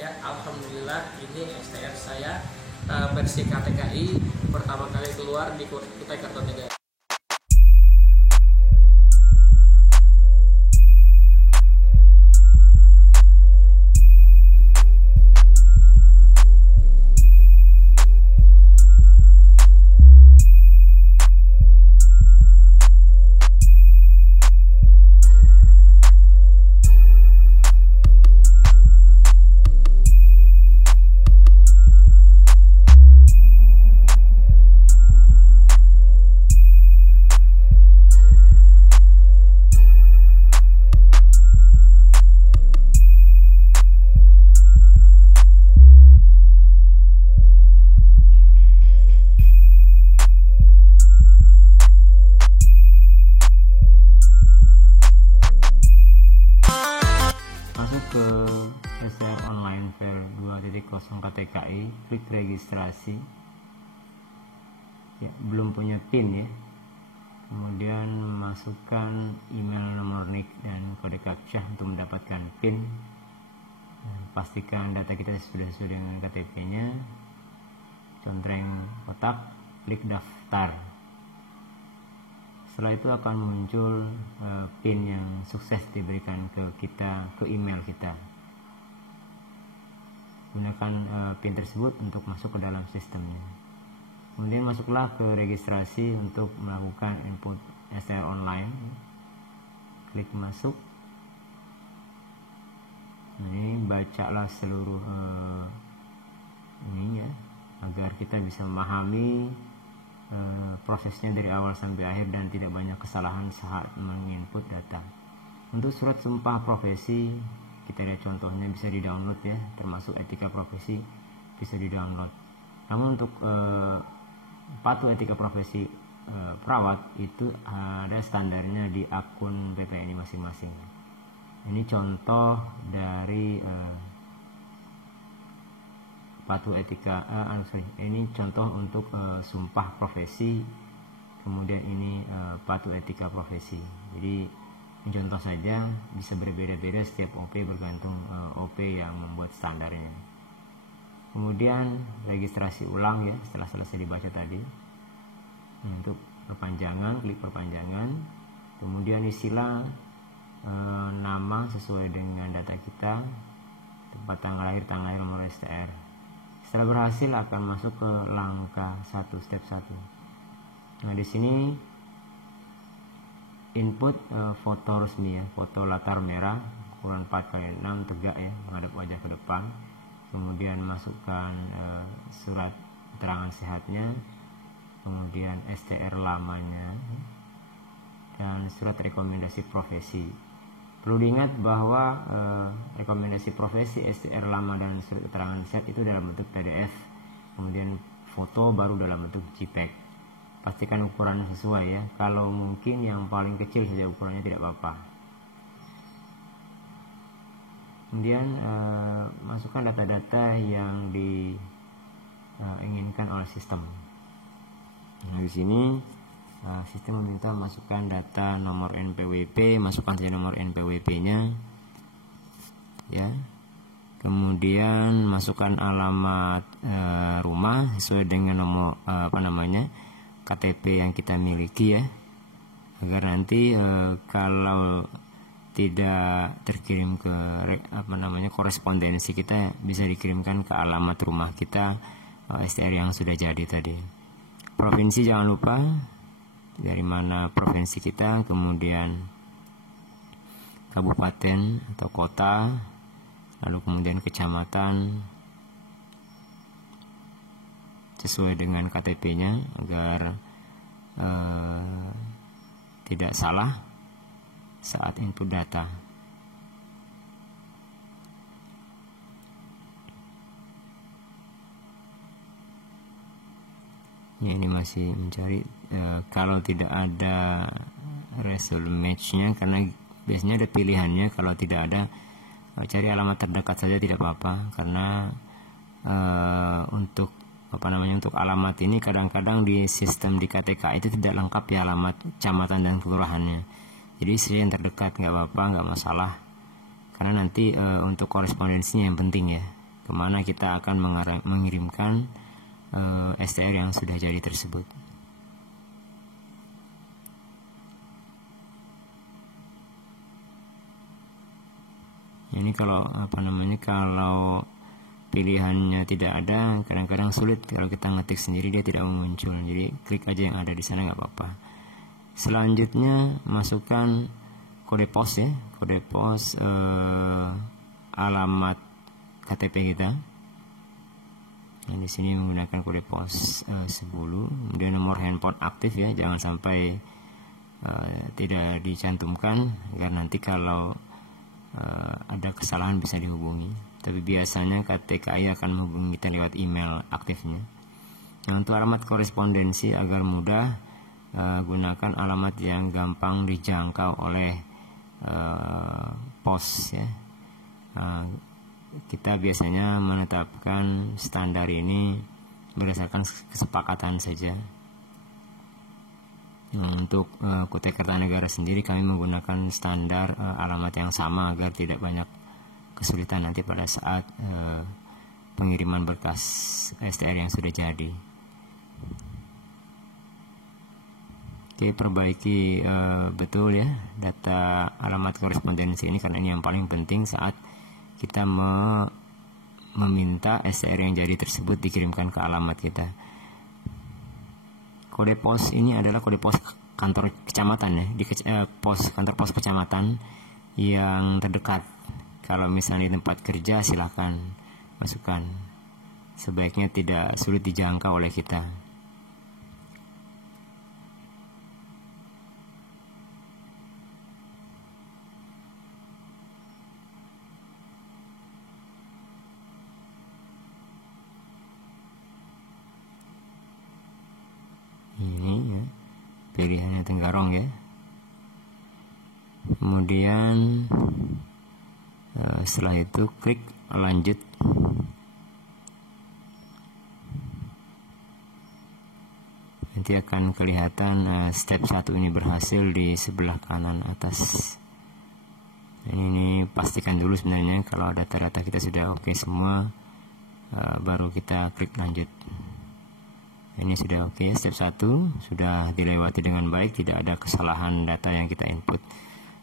Ya, alhamdulillah ini STR saya versi KTKI pertama kali keluar di Kutai Kartanegara. Masuk ke STR Online Fair 2.0 KTKI, klik registrasi. Ya, belum punya PIN ya. Kemudian masukkan email, nomor NIK dan kode captcha untuk mendapatkan PIN. Dan pastikan data kita sudah sesuai dengan KTP-nya. Contreng kotak, klik daftar. Setelah itu akan muncul PIN yang sukses diberikan ke kita, ke email kita. Gunakan PIN tersebut untuk masuk ke dalam sistemnya. Kemudian masuklah ke registrasi untuk melakukan input STR online. Klik masuk. Ini bacalah seluruh ini ya, agar kita bisa memahami prosesnya dari awal sampai akhir dan tidak banyak kesalahan saat menginput data. Untuk surat sumpah profesi, kita lihat contohnya bisa di-download ya, termasuk etika profesi bisa di-download. Namun untuk patuh etika profesi perawat itu ada standarnya di akun PPNI masing-masing. Ini contoh dari patuh etika, ini contoh untuk sumpah profesi, kemudian ini patuh etika profesi. Jadi ini contoh saja, bisa berbeda-beda setiap OP bergantung OP yang membuat standarnya. Kemudian registrasi ulang ya, setelah selesai dibaca tadi. Untuk perpanjangan, klik perpanjangan, kemudian isilah nama sesuai dengan data kita, tempat tanggal lahir, nomor STR. Setelah berhasil akan masuk ke langkah 1, step 1. Nah, di sini input foto resmi ya, foto latar merah ukuran 4x6 tegak ya, menghadap wajah ke depan. Kemudian masukkan surat keterangan sehatnya, kemudian STR lamanya, dan surat rekomendasi profesi. Perlu diingat bahwa rekomendasi profesi, STR lama dan surat keterangan sehat itu dalam bentuk PDF, kemudian foto baru dalam bentuk JPEG. Pastikan ukurannya sesuai ya. Kalau mungkin yang paling kecil saja ukurannya tidak apa-apa. Kemudian masukkan data-data yang diinginkan oleh sistem. Nah, di sini sistem meminta masukkan data nomor NPWP, masukkan saja nomor NPWP-nya ya. Kemudian masukkan alamat rumah sesuai dengan nomor KTP yang kita miliki ya, agar nanti kalau tidak terkirim ke korespondensi kita, bisa dikirimkan ke alamat rumah kita STR yang sudah jadi tadi. Provinsi jangan lupa dari mana provinsi kita, kemudian kabupaten atau kota, lalu kemudian kecamatan sesuai dengan KTP-nya agar tidak salah saat input data. Ya, ini masih mencari kalau tidak ada result match-nya, karena biasanya ada pilihannya. Kalau tidak ada, cari alamat terdekat saja tidak apa-apa, karena untuk alamat ini kadang-kadang di sistem di KTK itu tidak lengkap ya alamat kecamatan dan kelurahannya. Jadi yang terdekat nggak apa-apa, nggak masalah, karena nanti untuk korespondensinya yang penting ya. kemana kita akan mengirimkan STR yang sudah jadi tersebut. Ini kalau kalau pilihannya tidak ada, kadang-kadang sulit kalau kita ngetik sendiri, dia tidak muncul. Jadi klik aja yang ada di sana, nggak apa-apa. Selanjutnya masukkan kode pos ya, kode pos alamat KTP kita. Nah, di sini menggunakan kode pos 10, kemudian nomor handphone aktif ya, jangan sampai tidak dicantumkan agar nanti kalau ada kesalahan bisa dihubungi. Tapi biasanya KTKI akan menghubungi kita lewat email aktifnya. Nah, untuk alamat korespondensi agar mudah, gunakan alamat yang gampang dijangkau oleh pos ya. Kita biasanya menetapkan standar ini berdasarkan kesepakatan saja. Untuk Kutai Kartanegara sendiri kami menggunakan standar alamat yang sama agar tidak banyak kesulitan nanti pada saat pengiriman berkas STR yang sudah jadi. Oke, perbaiki betul ya data alamat korespondensi ini, karena ini yang paling penting saat kita meminta STR yang jadi tersebut dikirimkan ke alamat kita. Kode pos ini adalah kode pos kantor kecamatan ya, di kantor pos kecamatan yang terdekat. Kalau misalnya di tempat kerja silahkan masukkan, sebaiknya tidak sulit dijangkau oleh kita. Ini ya, pilihannya Tenggarong ya. Kemudian setelah itu klik lanjut. Nanti akan kelihatan step 1 ini berhasil di sebelah kanan atas. Ini pastikan dulu sebenarnya kalau data-data kita sudah oke semua, baru kita klik lanjut. Ini sudah oke, step 1 sudah dilewati dengan baik, tidak ada kesalahan data yang kita input.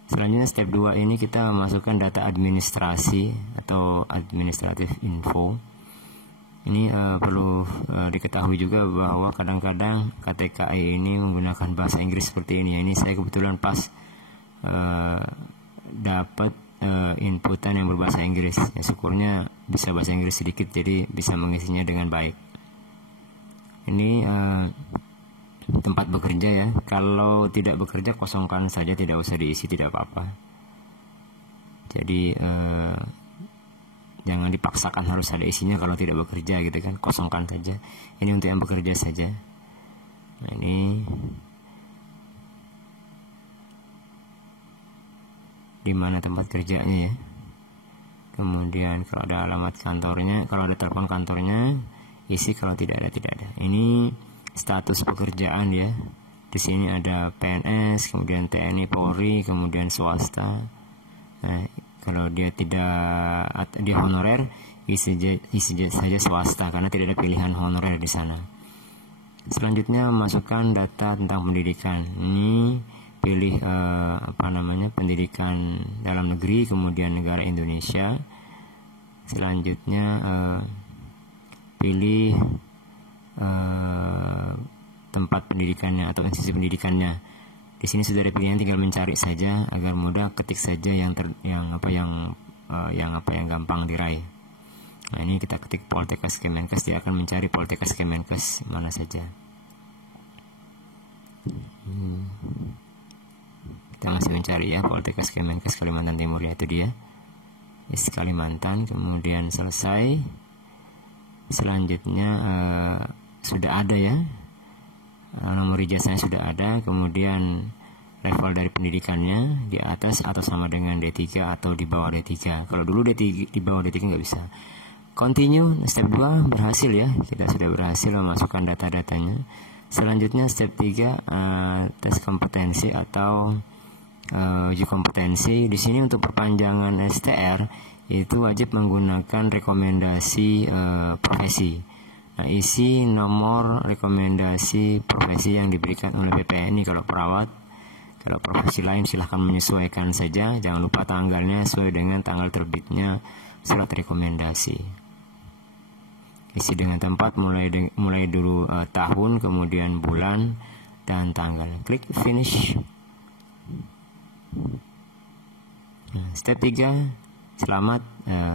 Selanjutnya step 2 ini kita masukkan data administrasi atau administrative info. Ini perlu diketahui juga bahwa kadang-kadang KTKI ini menggunakan bahasa Inggris seperti ini. Ini saya kebetulan pas dapat inputan yang berbahasa Inggris. Ya, syukurnya bisa bahasa Inggris sedikit, jadi bisa mengisinya dengan baik. Ini tempat bekerja ya. Kalau tidak bekerja kosongkan saja, tidak usah diisi, tidak apa-apa. Jadi jangan dipaksakan harus ada isinya kalau tidak bekerja gitu kan, kosongkan saja. Ini untuk yang bekerja saja. Nah, ini di mana tempat kerjanya ya. Kemudian kalau ada alamat kantornya, kalau ada telepon kantornya isi, kalau tidak ada tidak ada. Ini status pekerjaan ya. Di sini ada PNS, kemudian TNI, Polri, kemudian swasta. Nah, kalau dia tidak di honorer, isi saja swasta karena tidak ada pilihan honorer di sana. Selanjutnya masukkan data tentang pendidikan. Ini pilih pendidikan dalam negeri, kemudian negara Indonesia. Selanjutnya pilih tempat pendidikannya atau institusi pendidikannya. Di sini sudah ada pilihan, tinggal mencari saja agar mudah, ketik saja yang gampang diraih. Nah, ini kita ketik Poltekkes Kemenkes, dia akan mencari Poltekkes Kemenkes mana saja. Kita masih mencari ya Poltekkes Kemenkes Kalimantan Timur, ya itu dia. Yes, Kalimantan, kemudian selesai. Selanjutnya sudah ada ya, nomor ijazahnya sudah ada, kemudian level dari pendidikannya di atas atau sama dengan D3 atau di bawah D3. Kalau dulu D3, di bawah D3 nggak bisa. Continue, step 2 berhasil ya, kita sudah berhasil memasukkan data-datanya. Selanjutnya step 3 tes kompetensi atau uji kompetensi. Di sini untuk perpanjangan STR itu wajib menggunakan rekomendasi profesi. Nah, isi nomor rekomendasi profesi yang diberikan oleh BPNI kalau perawat. Kalau profesi lain silahkan menyesuaikan saja. Jangan lupa tanggalnya sesuai dengan tanggal terbitnya surat rekomendasi. Isi dengan tempat mulai dulu tahun, kemudian bulan dan tanggal. Klik finish. Nah, step 3, selamat,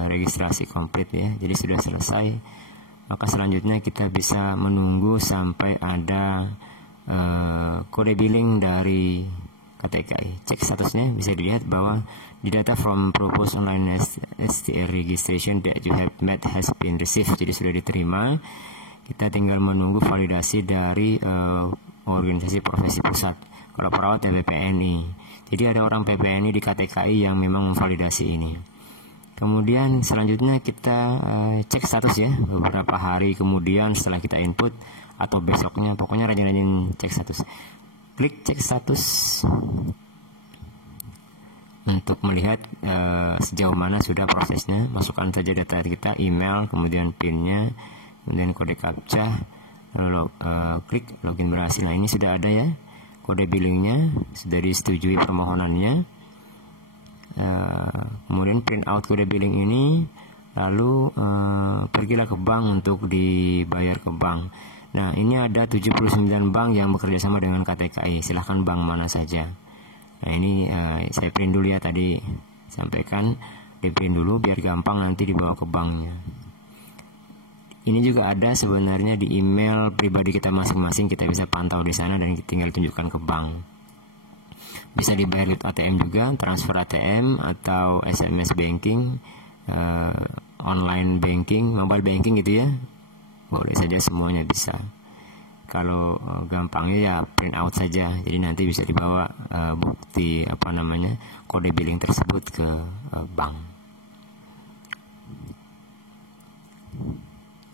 registrasi komplit ya. Jadi sudah selesai. Maka selanjutnya kita bisa menunggu sampai ada kode billing dari KTKI. Cek statusnya, bisa dilihat bahwa the data from proposed online STR registration that you have met has been received. Jadi sudah diterima. Kita tinggal menunggu validasi dari organisasi profesi pusat. Kalau perawat ya BPNI. Jadi ada orang PPNI di KTKI yang memang memvalidasi ini. Kemudian selanjutnya kita cek status ya, beberapa hari kemudian setelah kita input atau besoknya, pokoknya rajin-rajin cek status. Klik cek status untuk melihat sejauh mana sudah prosesnya. Masukkan saja data kita, email, kemudian PIN-nya, kemudian kode captcha, lalu klik login berhasil. Nah, ini sudah ada ya kode billingnya, sudah disetujui permohonannya. Kemudian print out kode billing ini, lalu pergilah ke bank untuk dibayar ke bank. Nah, ini ada 79 bank yang bekerja sama dengan KTKI. Silahkan bank mana saja. Nah, ini saya print dulu ya, tadi sampaikan di print dulu biar gampang nanti dibawa ke banknya. Ini juga ada sebenarnya di email pribadi kita masing-masing, kita bisa pantau di sana dan tinggal tunjukkan ke bank. Bisa dibayar lewat ATM juga, transfer ATM atau SMS banking, online banking, mobile banking gitu ya. Boleh saja, semuanya bisa. Kalau gampangnya ya print out saja. Jadi nanti bisa dibawa bukti kode billing tersebut ke bank.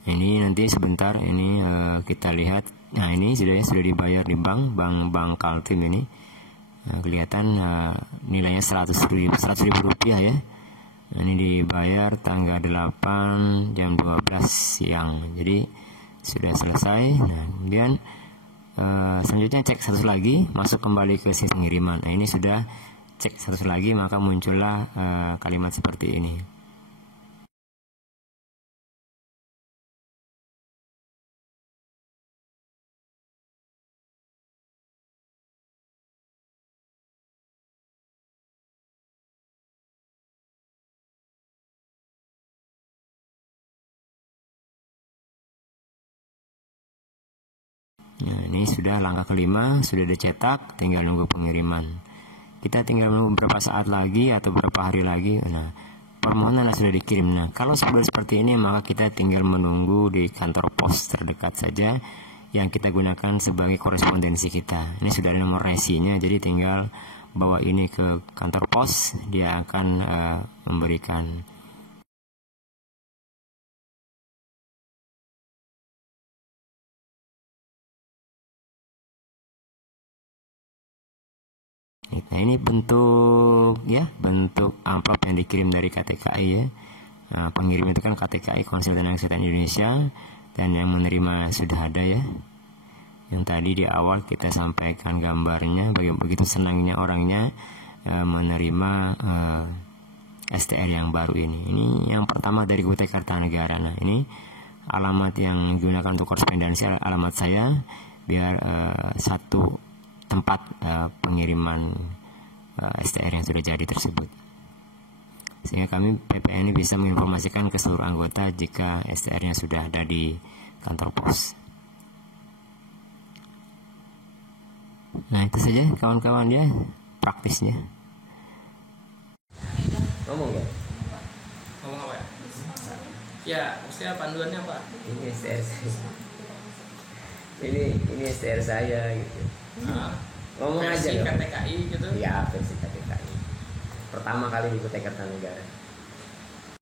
Ini nanti sebentar ini kita lihat. Nah, ini sudah dibayar di bank Kaltim ini. Nah, kelihatan nilainya 100.000 rupiah ya. Nah, ini dibayar tanggal 8 jam 12 siang. Jadi sudah selesai. Nah, kemudian selanjutnya cek status lagi, masuk kembali ke sistem pengiriman. Nah, ini sudah cek status lagi, maka muncullah kalimat seperti ini. Nah, ini sudah langkah kelima, sudah dicetak, tinggal nunggu pengiriman. Kita tinggal menunggu beberapa saat lagi atau beberapa hari lagi. Nah, permohonan sudah dikirim. Nah, kalau sudah seperti ini, maka kita tinggal menunggu di kantor pos terdekat saja yang kita gunakan sebagai korespondensi kita. Ini sudah ada nomor resinya, jadi tinggal bawa ini ke kantor pos, dia akan memberikan. Nah, ini bentuk amplop yang dikirim dari KTKI ya. Nah, pengirim itu kan KTKI, Konsultan Kesehatan Indonesia, dan yang menerima sudah ada ya. Yang tadi di awal kita sampaikan gambarnya, begitu senangnya orangnya menerima STR yang baru ini. Ini yang pertama dari Kutai Kartanegara. Nah, ini alamat yang digunakan untuk korespondensi, alamat saya, biar satu tempat pengiriman STR yang sudah jadi tersebut, sehingga kami PPNI bisa menginformasikan ke seluruh anggota jika STR-nya sudah ada di kantor pos. Nah, itu saja kawan-kawan ya praktisnya. Ngomong ya? Ngomong apa ya? Ya, maksudnya panduannya apa? Ini STR saya. Ini STR saya gitu. Ngomong versi aja KTKI gitu? Ya, versi KTKI. Pertama kali di Kutai Kartanegara.